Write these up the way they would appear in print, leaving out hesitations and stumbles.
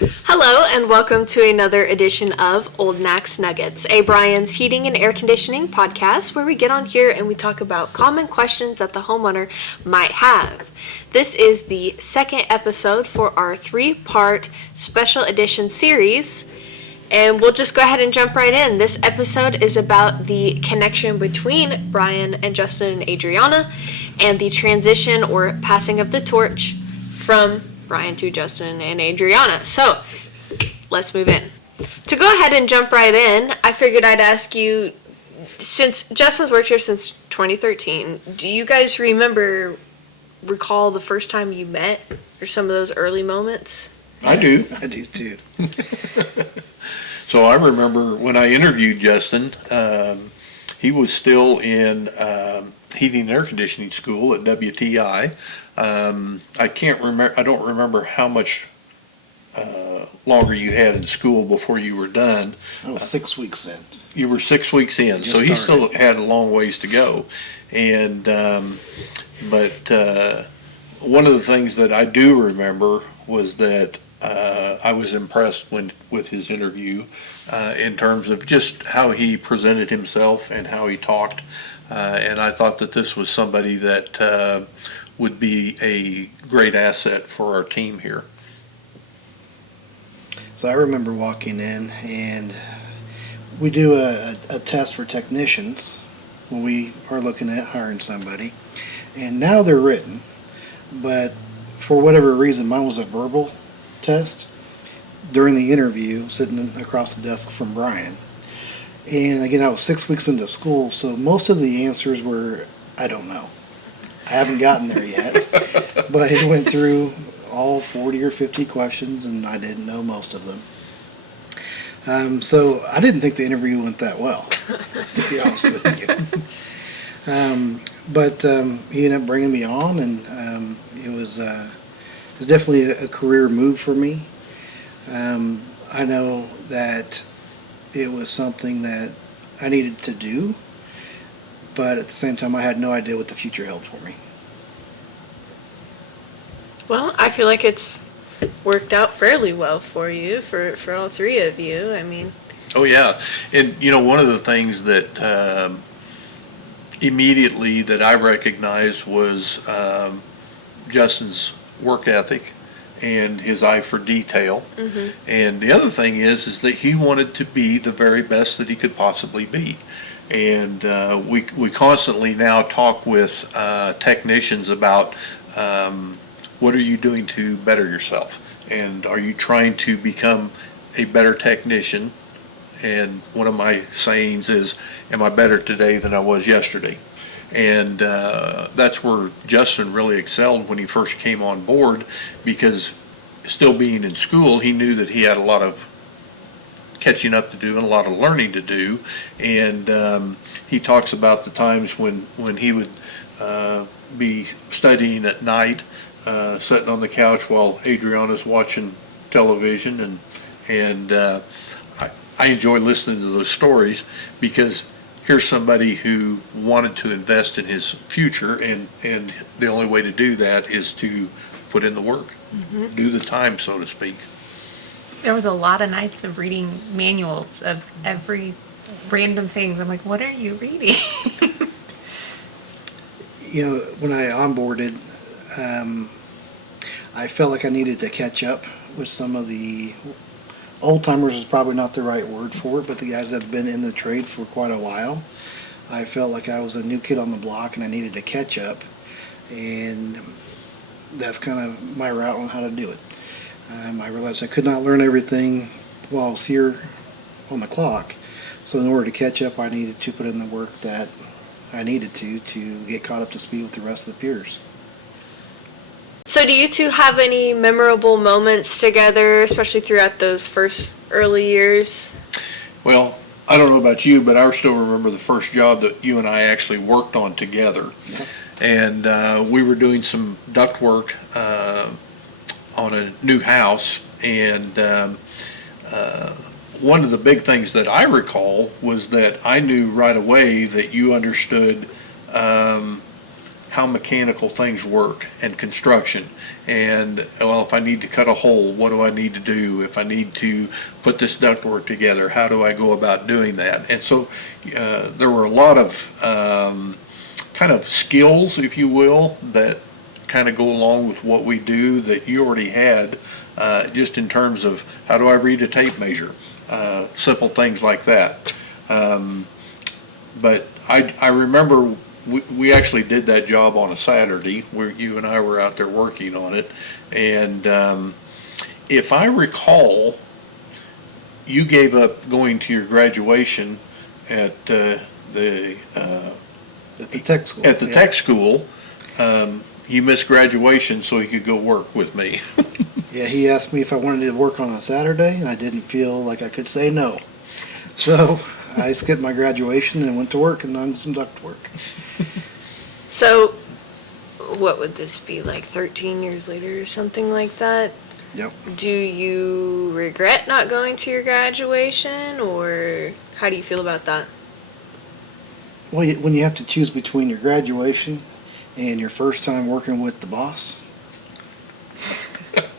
Hello and welcome to another edition of Old Max Nuggets, a Bryan's Heating and Air Conditioning podcast where we get on here and we talk about common questions that the homeowner might have. This is the second episode for our three-part special edition series, and we'll just go ahead and jump right in. This episode is about the connection between Bryan and Justin Adrianna and the transition or passing of the torch from Bryan to Justin and Adrianna. So, let's move in. To go ahead and jump right in, I figured I'd ask you, since Justin's worked here since 2013, do you guys recall the first time you met or some of those early moments? I do. I do too. So I remember when I interviewed Justin, he was still in heating and air conditioning school at WTI. I don't remember how much longer you had in school before you were done. I was 6 weeks in. You were 6 weeks in, Just so he started. still had a long ways to go. And but one of the things that I do remember was that I was impressed with his interview in terms of just how he presented himself and how he talked. And I thought that this was somebody that would be a great asset for our team here. So I remember walking in, and we do a test for technicians when we are looking at hiring somebody. And now they're written, but for whatever reason, mine was a verbal test during the interview, sitting across the desk from Bryan. And again, I was 6 weeks into school, so most of the answers were, I don't know. I haven't gotten there yet, but it went through all 40 or 50 questions, and I didn't know most of them. So I didn't think the interview went that well, to be honest with you. But he ended up bringing me on, and it was definitely a career move for me. I know that it was something that I needed to do, but at the same time, I had no idea what the future held for me. Well, I feel like it's worked out fairly well for you, for all three of you. I mean, Oh yeah, and one of the things that immediately that I recognized was Justin's work ethic and his eye for detail. Mm-hmm. And the other thing is that he wanted to be the very best that he could possibly be. And we constantly now talk with technicians about what are you doing to better yourself, and are you trying to become a better technician? And one of my sayings is, am I better today than I was yesterday? And that's where Justin really excelled when he first came on board, because still being in school, he knew that he had a lot of catching up to do and a lot of learning to do. And he talks about the times when he would be studying at night, sitting on the couch while Adriana's watching television, and I enjoy listening to those stories, because here's somebody who wanted to invest in his future, and the only way to do that is to put in the work, Mm-hmm. do the time, so to speak. There was a lot of nights of reading manuals of every random thing. I'm like, what are you reading? When I onboarded, I felt like I needed to catch up with some of the old timers is probably not the right word for it, but the guys that have been in the trade for quite a while. I felt like I was a new kid on the block and I needed to catch up, and that's kind of my route on how to do it. I realized I could not learn everything while I was here on the clock, so in order to catch up, I needed to put in the work that I needed to get caught up to speed with the rest of the peers. so do you two have any memorable moments together, especially throughout those first early years? Well, I don't know about you, but I still remember the first job that you and I actually worked on together. Yep. And we were doing some duct work on a new house, and one of the big things that I recall was that I knew right away that you understood how mechanical things work and construction. And, well, if I need to cut a hole, what do I need to do? If I need to put this ductwork together, how do I go about doing that? And so there were a lot of kind of skills, if you will, that kind of go along with what we do that you already had, just in terms of how do I read a tape measure, simple things like that. But I remember we actually did that job on a Saturday where you and I were out there working on it. And if I recall, you gave up going to your graduation at At the tech school. at the yeah. tech school. You missed graduation so he could go work with me. Yeah, he asked me if I wanted to work on a Saturday, and I didn't feel like I could say no. So I skipped my graduation and went to work and done some duct work. So, what would this be, like 13 years later or something like that? Yep. Do you regret not going to your graduation, or how do you feel about that? Well, when you have to choose between your graduation and your first time working with the boss,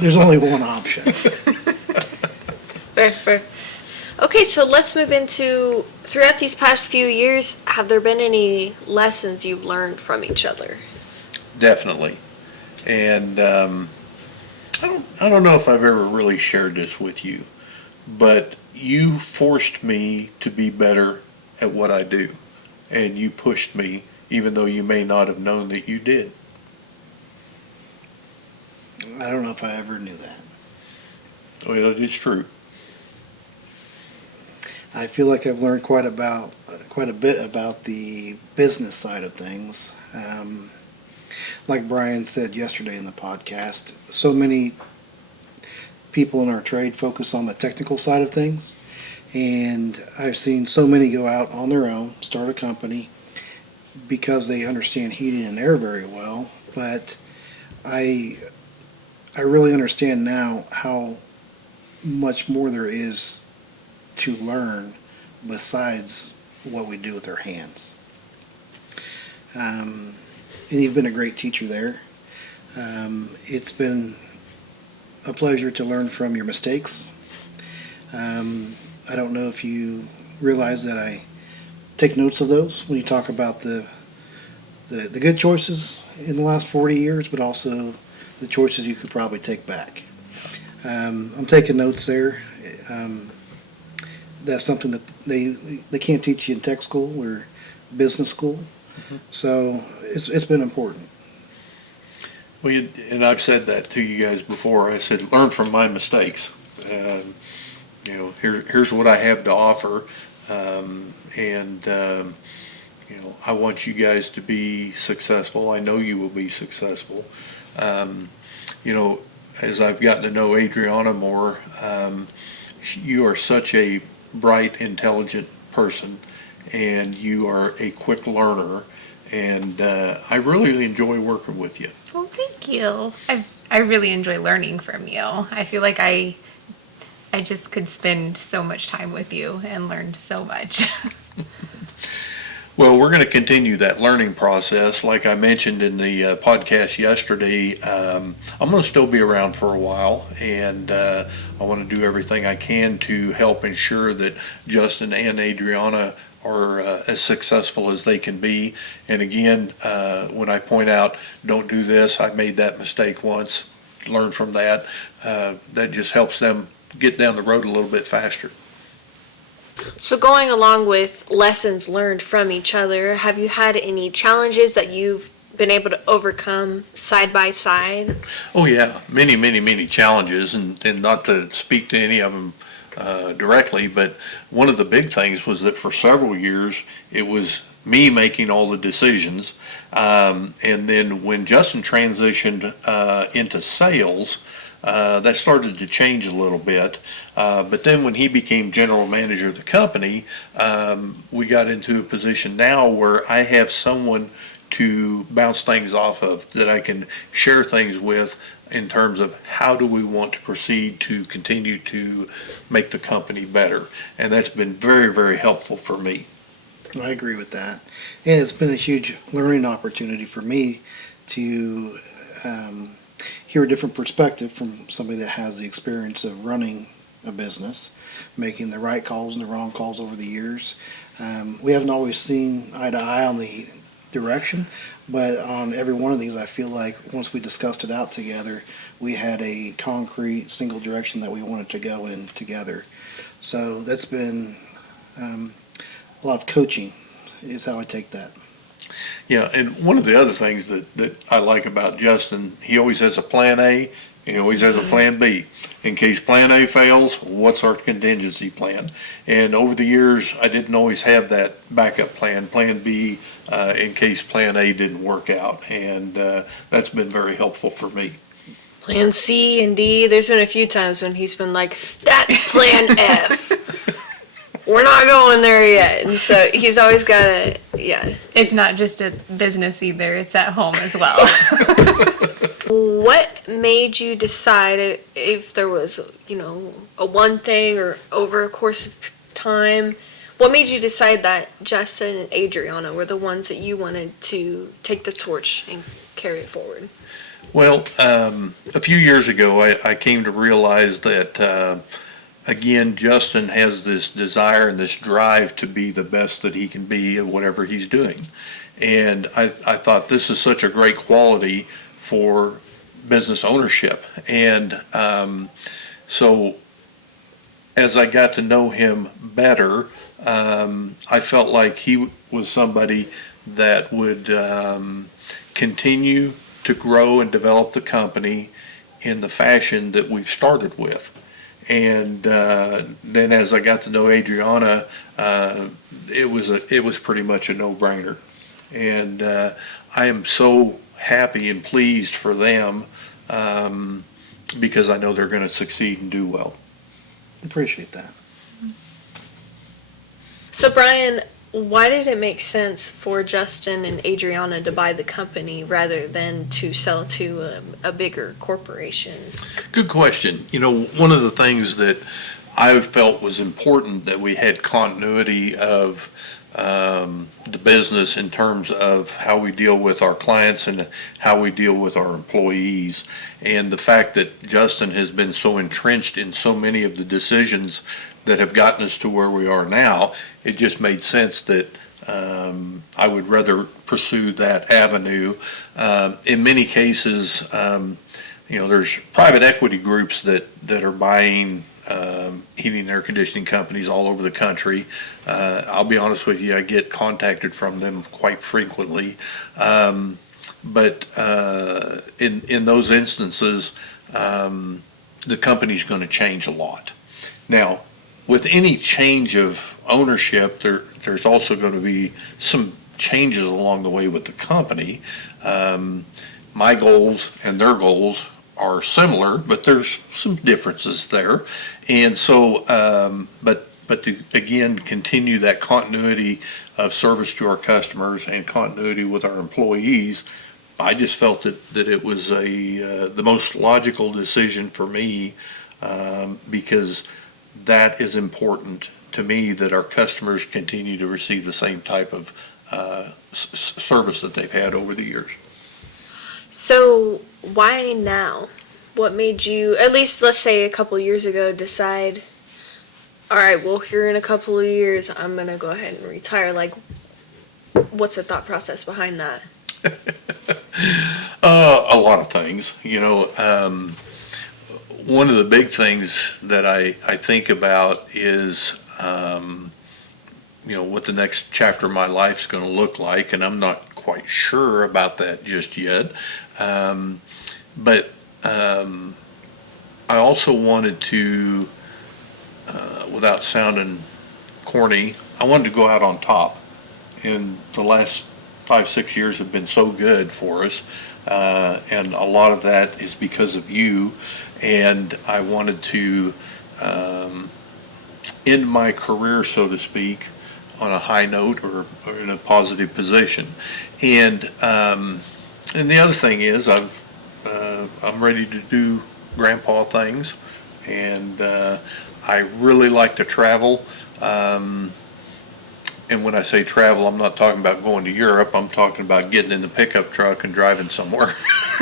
there's only one option. Fair, fair. Okay, so let's move into, throughout these past few years, have there been any lessons you've learned from each other? Definitely. And I don't know if I've ever really shared this with you, but you forced me to be better at what I do. And you pushed me, even though you may not have known that you did. I don't know if I ever knew that. Well, it's true. I feel like I've learned quite a bit about the business side of things. Like Bryan said yesterday in the podcast, so many people in our trade focus on the technical side of things, and I've seen so many go out on their own, start a company because they understand heating and air very well. But I really understand now how much more there is to learn besides what we do with our hands. And you've been a great teacher there. It's been a pleasure to learn from your mistakes. I don't know if you realize that I take notes of those when you talk about the good choices in the last 40 years, but also the choices you could probably take back. I'm taking notes there. That's something that they can't teach you in tech school or business school. Mm-hmm. So it's been important. Well, and I've said that to you guys before. I said, learn from my mistakes. Here's what I have to offer, I want you guys to be successful. I know you will be successful. As I've gotten to know Adrianna more, you are such a bright, intelligent person, and you are a quick learner, and I really enjoy working with you. Well, thank you. I really enjoy learning from you. I feel like I just could spend so much time with you and learn so much. Well, we're going to continue that learning process. Like I mentioned in the podcast yesterday, I'm going to still be around for a while, and I want to do everything I can to help ensure that Justin and Adrianna are as successful as they can be. And again, when I point out, don't do this, I made that mistake once, learn from that. That just helps them get down the road a little bit faster. So going along with lessons learned from each other, have you had any challenges that you've been able to overcome side by side? Oh yeah, many, many, many challenges, and not to speak to any of them directly, but one of the big things was that for several years it was me making all the decisions, and then when Justin transitioned into sales, that started to change a little bit. But then when he became general manager of the company, we got into a position now where I have someone to bounce things off of, that I can share things with in terms of how do we want to proceed to continue to make the company better. And that's been very, very helpful for me. I agree with that. And it's been a huge learning opportunity for me to hear a different perspective from somebody that has the experience of running a business, making the right calls and the wrong calls over the years. We haven't always seen eye to eye on the direction, but on every one of these, I feel like once we discussed it out together, we had a concrete single direction that we wanted to go in together. So that's been a lot of coaching is how I take that. Yeah, and one of the other things that I like about Justin, he always has a plan A, and he always has a plan B. In case plan A fails, what's our contingency plan? And over the years, I didn't always have that backup plan B, in case plan A didn't work out. And that's been very helpful for me. Plan C and D. There's been a few times when he's been like, that's plan F. We're not going there yet. And so he's always got a, yeah. It's not just a business either, it's at home as well. What made you decide if there was, a one thing or over a course of time, what made you decide that Justin and Adrianna were the ones that you wanted to take the torch and carry it forward? Well, a few years ago, I came to realize that, again, Justin has this desire and this drive to be the best that he can be at whatever he's doing. And I thought this is such a great quality for business ownership. And so as I got to know him better, I felt like he was somebody that would continue to grow and develop the company in the fashion that we've started with. And then as I got to know Adrianna, it was pretty much a no-brainer. And I am so happy and pleased for them because I know they're going to succeed and do well. Appreciate that. So Bryan, why did it make sense for Justin and Adrianna to buy the company rather than to sell to a bigger corporation? Good question. One of the things that I felt was important that we had continuity of the business in terms of how we deal with our clients and how we deal with our employees. And the fact that Justin has been so entrenched in so many of the decisions that have gotten us to where we are now, it just made sense that I would rather pursue that avenue. In many cases, there's private equity groups that are buying heating and air conditioning companies all over the country. I'll be honest with you, I get contacted from them quite frequently. But in those instances, the company's going to change a lot. Now, with any change of ownership, there's also going to be some changes along the way with the company. My goals and their goals are similar, but there's some differences there. And so, but to again continue that continuity of service to our customers and continuity with our employees, I just felt that it was the most logical decision for me because that is important to me, that our customers continue to receive the same type of service that they've had over the years. So why now? What made you, at least let's say a couple years ago, decide, all right, well, here in a couple of years, I'm going to go ahead and retire? Like, what's the thought process behind that? A lot of things. One of the big things that I think about is, what the next chapter of my life is going to look like, and I'm not quite sure about that just yet. But I also wanted to, without sounding corny, I wanted to go out on top. And the last 5-6 years have been so good for us, and a lot of that is because of you. And I wanted to end my career, so to speak, on a high note or in a positive position. And the other thing is I'm ready to do grandpa things, and I really like to travel. and when I say travel, I'm not talking about going to Europe. I'm talking about getting in the pickup truck and driving somewhere.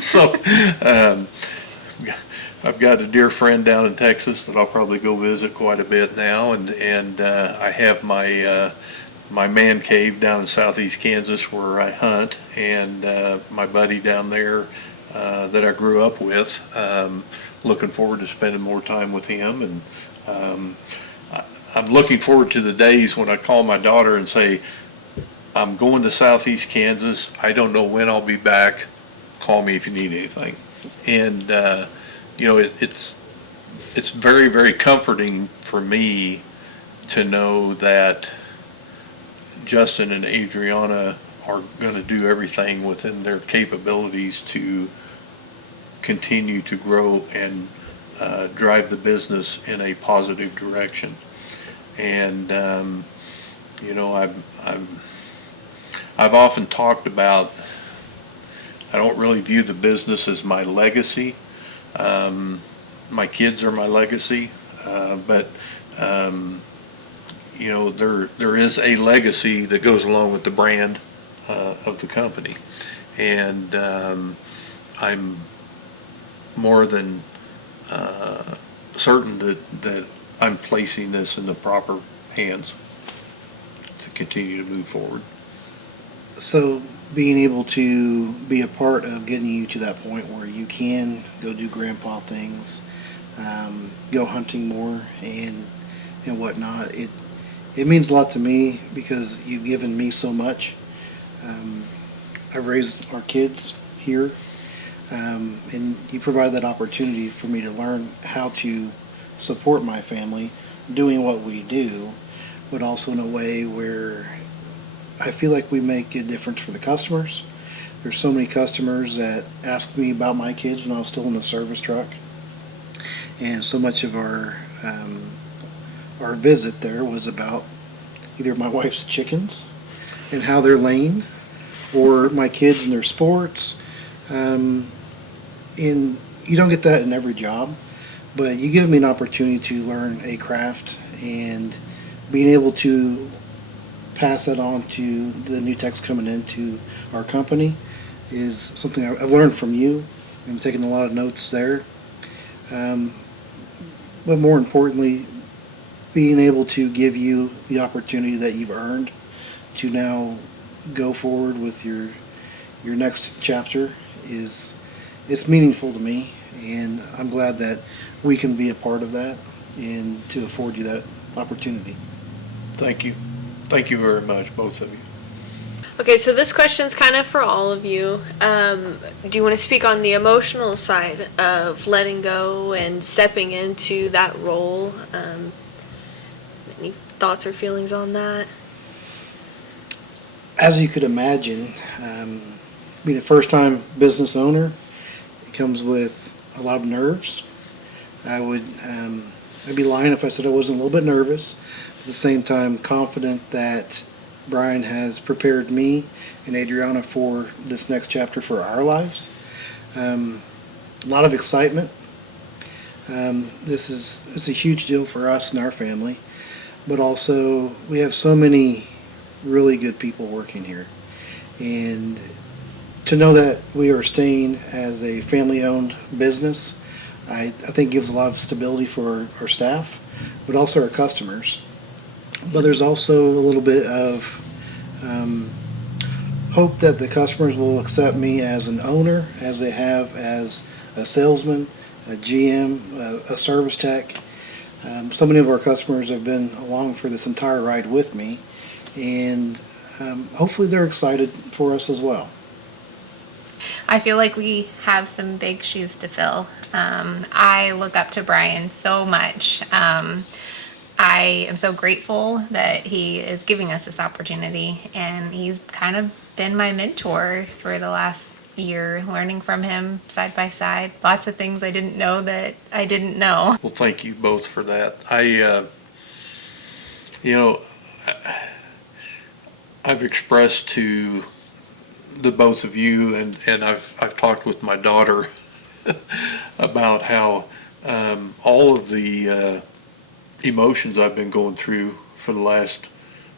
So, I've got a dear friend down in Texas that I'll probably go visit quite a bit now, and I have my man cave down in southeast Kansas where I hunt, and my buddy down there that I grew up with. Looking forward to spending more time with him, and I'm looking forward to the days when I call my daughter and say, I'm going to southeast Kansas. I don't know when I'll be back. Call me if you need anything. And it's very, very comforting for me to know that Justin and Adrianna are going to do everything within their capabilities to continue to grow and drive the business in a positive direction. And I've often talked about, I don't really view the business as my legacy. My kids are my legacy, but there is a legacy that goes along with the brand of the company, and I'm more than certain that I'm placing this in the proper hands to continue to move forward. So being able to be a part of getting you to that point where you can go do grandpa things, go hunting more and whatnot, it means a lot to me because you've given me so much. I've raised our kids here, and you provide that opportunity for me to learn how to support my family doing what we do, but also in a way where I feel like we make a difference for the customers. There's so many customers that asked me about my kids when I was still in the service truck, and so much of our visit there was about either my wife's chickens and how they're laying, or my kids and their sports. And you don't get that in every job, but you give me an opportunity to learn a craft, and being able to pass that on to the new techs coming into our company is something I've learned from you. I'm taking a lot of notes there. But more importantly, being able to give you the opportunity that you've earned to now go forward with your next chapter it's meaningful to me, and I'm glad that we can be a part of that and to afford you that opportunity. Thank you. Thank you very much, both of you. Okay, so this question's kind of for all of you. Do you want to speak on the emotional side of letting go and stepping into that role? Any thoughts or feelings on that? As you could imagine, being a first-time business owner, it comes with a lot of nerves. I'd be lying if I said I wasn't a little bit nervous. At the same time, confident that Bryan has prepared me and Adrianna for this next chapter for our lives. A lot of excitement. It's a huge deal for us and our family, but also we have so many really good people working here, and to know that we are staying as a family-owned business, I think gives a lot of stability for our staff, but also our customers. But there's also a little bit of hope that the customers will accept me as an owner, as they have as a salesman, a GM, a service tech. So many of our customers have been along for this entire ride with me, and hopefully they're excited for us as well. I feel like we have some big shoes to fill. I look up to Bryan so much. I am so grateful that he is giving us this opportunity, and he's kind of been my mentor for the last year, learning from him side by side. Lots of things I didn't know that I didn't know. Well, thank you both for that. I've expressed to the both of you, and I've talked with my daughter about how all of the emotions I've been going through for the last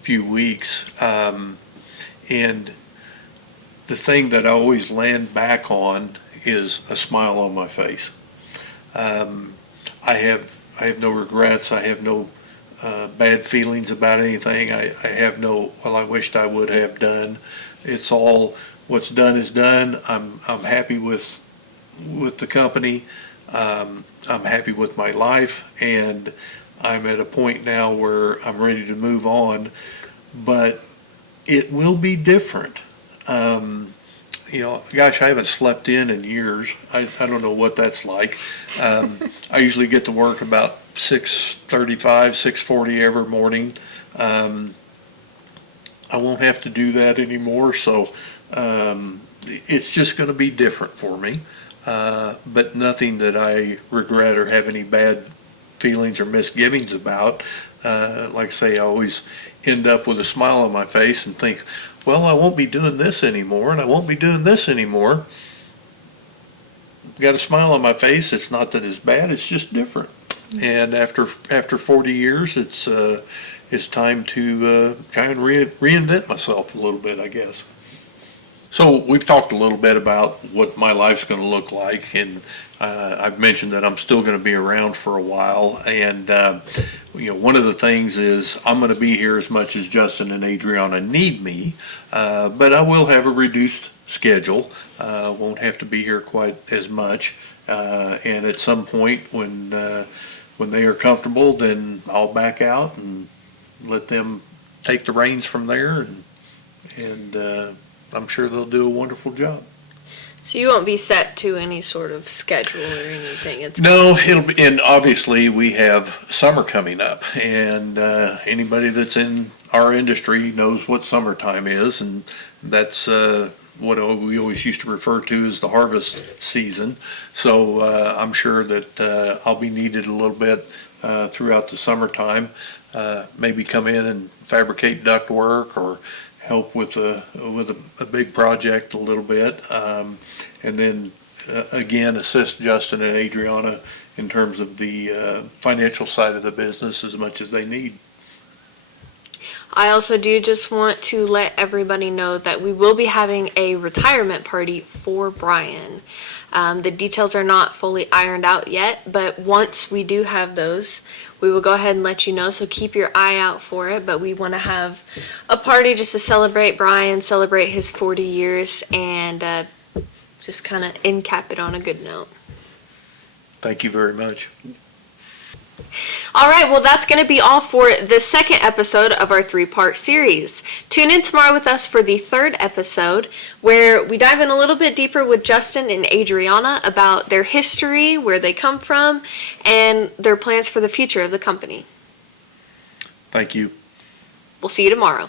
few weeks. And the thing that I always land back on is a smile on my face. I have no regrets. I have no bad feelings about anything. I have no, well, I wished I would have done. It's all, what's done is done. I'm happy with the company. I'm happy with my life, and I'm at a point now where I'm ready to move on, but it will be different. Gosh, I haven't slept in years. I don't know what that's like. I usually get to work about 6:35, 6:40 every morning. I won't have to do that anymore, so it's just going to be different for me. But nothing that I regret or have any bad feelings or misgivings about. Like I say, I always end up with a smile on my face and think, well, I won't be doing this anymore, and I won't be doing this anymore. Got a smile on my face. It's not that it's bad, it's just different. And after 40 years, it's time to kind of reinvent myself a little bit, I guess. So we've talked a little bit about what my life's going to look like, and I've mentioned that I'm still going to be around for a while. And one of the things is I'm going to be here as much as Justin and Adrianna need me, but I will have a reduced schedule. Won't have to be here quite as much. And at some point when they are comfortable, then I'll back out and let them take the reins from there, and I'm sure they'll do a wonderful job. So you won't be set to any sort of schedule or anything? No, it'll be, and obviously we have summer coming up, and anybody that's in our industry knows what summertime is, and that's what we always used to refer to as the harvest season. So I'm sure that I'll be needed a little bit throughout the summertime. Maybe come in and fabricate ductwork or help with a big project a little bit, and then again assist Justin and Adrianna in terms of the financial side of the business as much as they need. I also do just want to let everybody know that we will be having a retirement party for Bryan. The details are not fully ironed out yet, but once we do have those, we will go ahead and let you know, so keep your eye out for it. But we want to have a party just to celebrate Bryan, celebrate his 40 years, and just kind of end cap it on a good note. Thank you very much. All right, well, that's going to be all for the second episode of our 3-part series. Tune in tomorrow with us for the third episode, where we dive in a little bit deeper with Justin and Adrianna about their history, where they come from, and their plans for the future of the company. Thank you. We'll see you tomorrow.